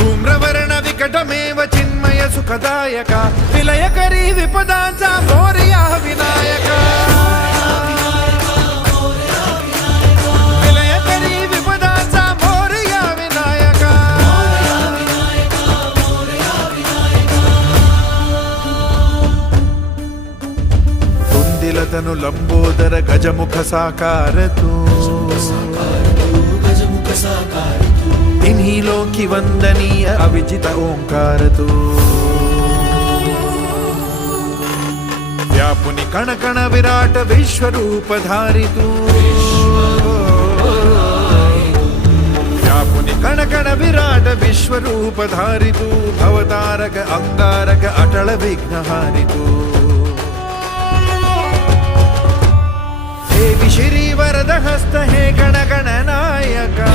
धूम्रवर्ण विकटमेव चिन्मय सुखदायक विलयकरी विपदांचा मोरया विनायक विलयकरी विपदांचा मोरया विनायक कुंदिलतनु लंबोदर गजमुख साकार तू इन्हीं की वंदनीय अविजित ओंकार तू व्यापुनि कण कण विराट विश्वरूप धारी तू व्यापुनि कण कण विराट विश्वरूप धारी तू भवतारक अंगारक अटल विघ्नहारी तू देवी श्री वरद हस्त हे गण गण नायका